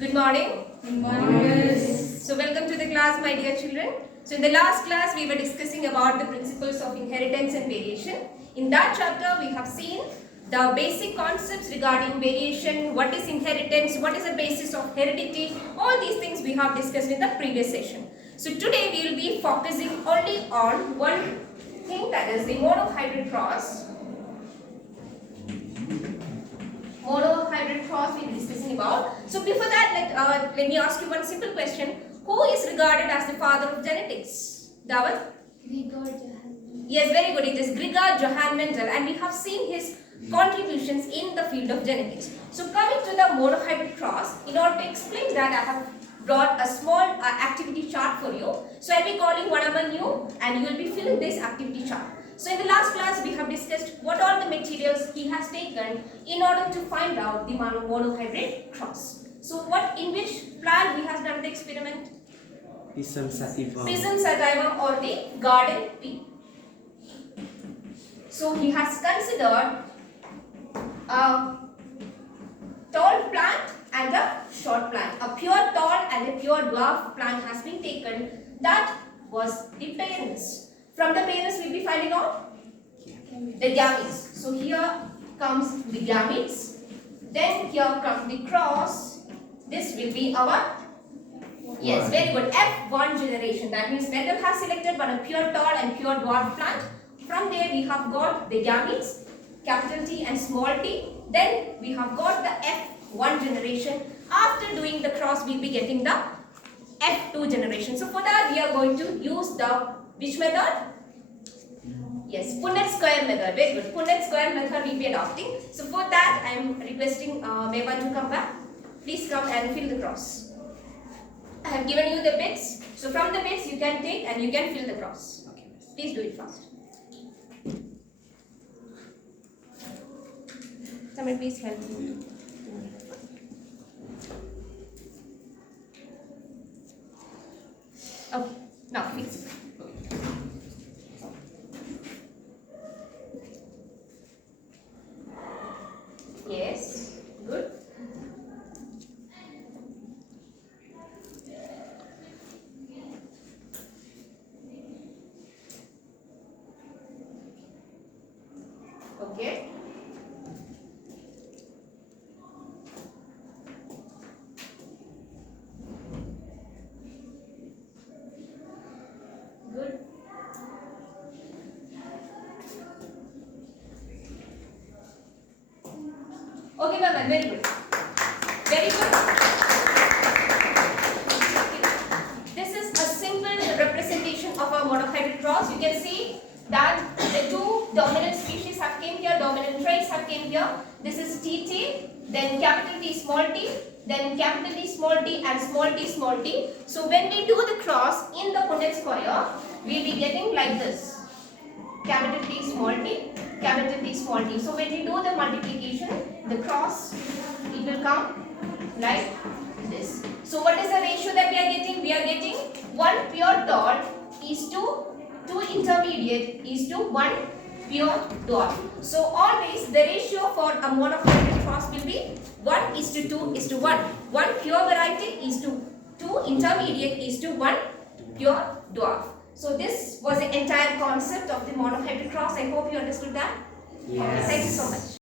Good morning. Good morning. So welcome to the class, my dear children. So in the last class we were discussing about the principles of inheritance and variation. In that chapter we have seen the basic concepts regarding variation, what is inheritance, what is the basis of heredity, all these things we have discussed in the previous session. So today we will be focusing only on one thing, that is the monohybrid cross. Monohybrid cross we will be discussing about. So before that, let me ask you one simple question. Who is regarded as the father of genetics? Dawat? Yes, very good. It is Gregor Johann Mendel, and we have seen his contributions in the field of genetics. So coming to the monohybrid cross, in order to explain that, I have brought a small activity chart for you. So I will be calling one among you and you will be filling this activity chart. So in the last class we have discussed what are the materials he has taken in order to find out the monohybrid cross. So in which plant he has done the experiment? Pisum sativum. Pisum sativum or the garden pea. So he has considered a tall plant and a short plant. A pure tall and a pure dwarf plant has been taken. That was the parents. From the parents we will be finding out the gametes. So here comes the gametes. Then here comes the cross. This will be our, yes, very good, F1 generation. That means Mendel has selected one a pure tall and pure dwarf plant. From there we have got the gametes, capital T and small t. Then we have got the F1 generation. After doing the cross we will be getting the F2 generation. So for that we are going to use the which method? Yes, Punnett square method. Very good. Punnett square method we will be adopting. So for that I am requesting Mevan to come back. Please come and fill the cross. I have given you the bits. So from the bits you can take and you can fill the cross. Okay. Please do it fast. Someone please help me. Okay. Now please. Yes. Good. Okay. Good. Okay, Mama, very good. Very good. This is a simple representation of our monohybrid cross. You can see that the two dominant species have came here, dominant traits have came here. This is TT, then capital T small t, then capital T small t and small t small t. So when we do the cross in the Punnett square, we will be getting like this. Capital T small t, capital T small t. So when we do the multiplication, the cross, it will come like this. So what is the ratio that we are getting? We are getting 1 pure tall is to 2 intermediate is to 1 pure dwarf. So always the ratio for a monohybrid cross will be 1 is to 2 is to 1. 1 pure variety is to 2 intermediate is to 1 pure dwarf. So this was the entire concept of the monohybrid cross. I hope you understood that. Yes. Okay, thank you so much.